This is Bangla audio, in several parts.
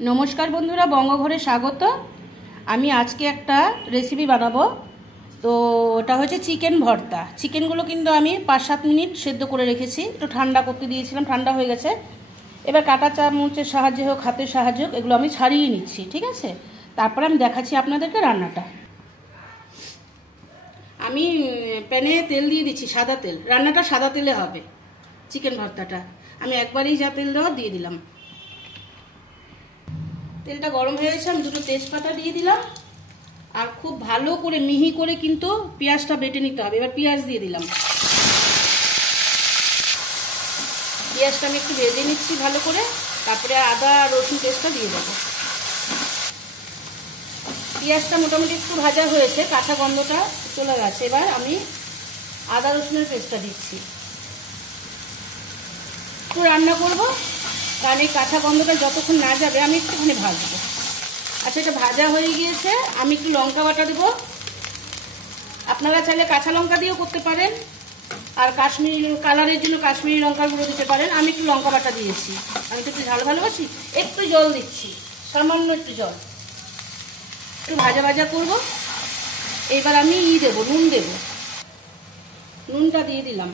नमस्कार बंधुरा बंगघरे स्वागत। आमी आज के एक रेसिपि बनाबो। तो এটা হচ্ছে চিকেন ভর্তা। চিকেনগুলো কিন্তু আমি 5-7 মিনিট সেদ্ধ করে রেখেছি, একটু ঠান্ডা করতে দিয়েছিলাম, ঠান্ডা হয়ে গেছে। এবার কাঁটা চামচের সাহায্যে হোক হাতের সাহায্যে এগুলো আমি ছাড়িয়ে নিচ্ছি, ঠিক আছে। তারপর আমি দেখাচ্ছি আপনাদেরকে রান্নাটা। আমি প্যানে তেল দিয়ে দিচ্ছি, সাদা তেল। রান্নাটা সাদা তেলে হবে, চিকেন ভর্তাটা। আমি একবারই যা তেল দেওয়া দিয়ে দিলাম। তেলটা গরম হয়ে গেছে, আমি দুটো তেজপাতা দিয়ে দিলাম। আর খুব ভালো করে মিহি করে কিন্তু পেঁয়াজটা বেটে নিতে হবে। এবার পেঁয়াজ দিয়ে দিলাম। পেঁয়াজটা আমি একটু ভেজে নিচ্ছি ভালো করে, তারপরে আদা রসুন পেস্টটা দিয়ে দেবো। পেঁয়াজটা মোটামুটি একটু ভাজা হয়েছে, কাঁচা গন্ধটা চলে গেছে। এবার আমি আদা রসুনের পেস্টটা দিচ্ছি। একটু রান্না করবো, কারণ এই কাঁচা গন্ধটা যতক্ষণ না যাবে আমি একটুখানি ভাজবো। আচ্ছা, এটা ভাজা হয়ে গিয়েছে। আমি একটু লঙ্কা বাটা দেবো। আপনারা চাইলে কাঁচা লঙ্কা দিয়েও করতে পারেন, আর কাশ্মীরি কালারের জন্য কাশ্মীরি লঙ্কার গুঁড়ো দিতে পারেন। আমি একটু লঙ্কা বাটা দিয়েছি, আমি তো একটু ঝাল ভালোবাসি। একটু জল দিচ্ছি, সামান্য একটু জল। একটু ভাজা ভাজা করবো। এবার আমি দেবো, নুন দেবো। নুনটা দিয়ে দিলাম,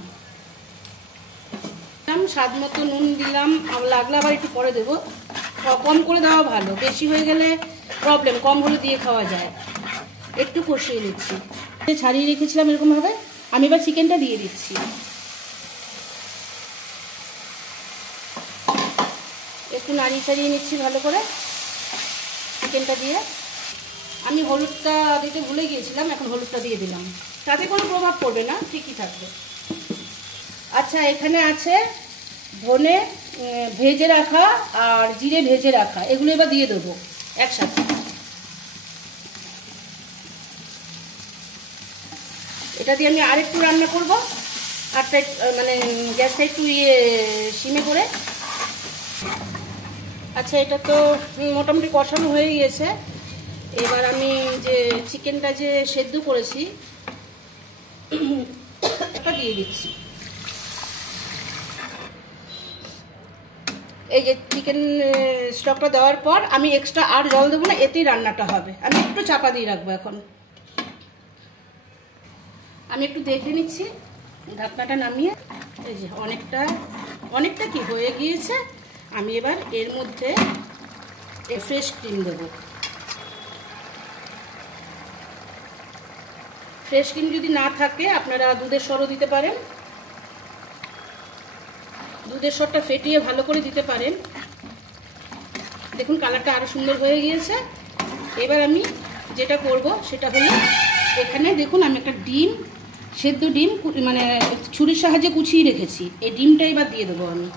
স্বাদ মতো নুন দিলাম। লাগলে আবার একটু পরে দেবো। কম করে দেওয়া ভালো, বেশি হয়ে গেলে প্রবলেম, কম হলে দিয়ে খাওয়া যায়। একটু কষিয়ে নিচ্ছি, ছাড়িয়ে রেখেছিলাম এরকমভাবে। আমি এবার চিকেনটা দিয়ে দিচ্ছি। একটু নাড়িয়ে ছাড়িয়ে নিচ্ছি ভালো করে চিকেনটা দিয়ে। আমি হলুদটা দিতে ভুলে গিয়েছিলাম, এখন হলুদটা দিয়ে দিলাম। তাতে কোনো প্রভাব পড়বে না, ঠিকই থাকবে। আচ্ছা, এখানে আছে ধনে ভেজে রাখা আর জিরে ভেজে রাখা, এগুলো এবার দিয়ে দেবো একসাথে। এটা দিয়ে আমি আরেকটু রান্না করবো, আরটা মানে গ্যাসটা একটু সিমে করে। আচ্ছা, এটা তো মোটামুটি কষানো হয়ে গিয়েছে। এবার আমি যে চিকেনটা যে সেদ্ধ করেছি এটা দিয়ে দিচ্ছি। এই যে চিকেন স্টকটা দেওয়ার পর আমি এক্সট্রা আর জল দেবো না, এতেই রান্নাটা হবে। আমি একটু চাপা দিয়ে রাখবো। এখন আমি একটু দেখে নিচ্ছি, ঢাকনাটা নামিয়ে। এই যে অনেকটা কি হয়ে গিয়েছে। আমি এবার এর মধ্যে ফ্রেশ ক্রিম দেবো। ফ্রেশ ক্রিম যদি না থাকে আপনারা দুধের সরও দিতে পারেন। দুধের সরটা ফেটিয়ে ভালো করে দিতে পারেন। দেখুন কালারটা আরো সুন্দর হয়ে গিয়েছে। এবার আমি যেটা করব সেটা হলো, এখানে দেখুন আমি একটা ডিম, সেদ্ধ ডিম মানে ছুরির সাহায্যে কুচিয়ে রেখেছি। এই ডিমটা এবার দিয়ে দেবো আমি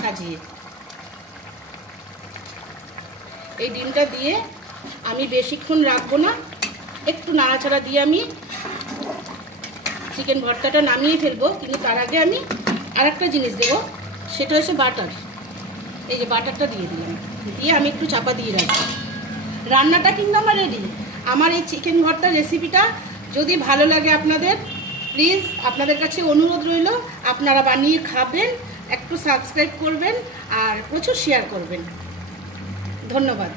সাজিয়ে। এই ডিমটা দিয়ে আমি বেশিক্ষণ রাখবো না, একটু নাড়াচাড়া দিয়ে আমি চিকেন ভর্তাটা নামিয়ে ফেলবো। কিন্তু তার আগে আমি আরেকটা জিনিস দেবো, সেটা হচ্ছে বাটার। এই যে বাটারটা দিয়ে দিলাম, দিয়ে আমি একটু চাপা দিয়ে রাখবো। রান্নাটা কিন্তু আমার রেডি। আমার এই চিকেন ভর্তার রেসিপিটা যদি ভালো লাগে আপনাদের, প্লিজ আপনাদের কাছে অনুরোধ রইল, আপনারা বানিয়ে খাবেন, একটু সাবস্ক্রাইব করবেন আর প্রচুর শেয়ার করবেন। ধন্যবাদ।